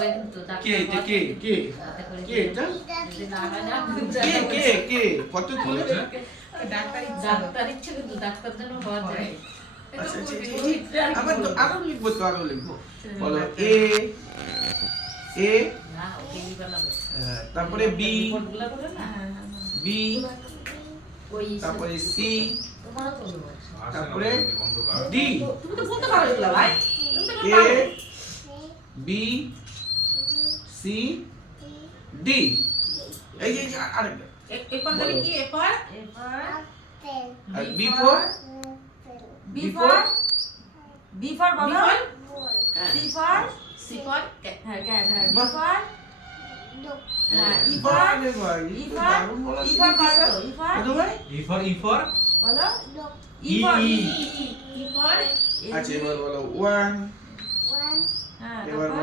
হবে কিন্তু কে এটা কে কে কে এটা কে কত তুলে ডাক্তার ইচ্ছে কিন্তু ডাক্তার যেন হওয়া যায়। আচ্ছা আচ্ছা আবার তো আরো লিখবো তো আরো লিখবো বলো এ এ না ওকে কি বানাবে তারপরে বি রিপোর্টগুলো করে না বি ওই তারপরে সি তোমারও তো বলবো তারপরে ডি তুমি তো বলতে পারো এগুলা ভাই তুমি তো এ বি সি ডি এই যে আরেকটা এরপর দেবে কি এরপর আর বি ফর বি ফর বলো সি ফর সি ফর হ্যাঁ ক্যাট হ্যাঁ ডি বাহ। ফর হ্যাঁ ই ফর বারে ভাই ই ফর ই ফর বলো ই ফর দাদু ভাই বলো ই ই, ফর ই। ই ফর আচ্ছা এবার বলো ওয়ান হ্যাঁ এবার তারপর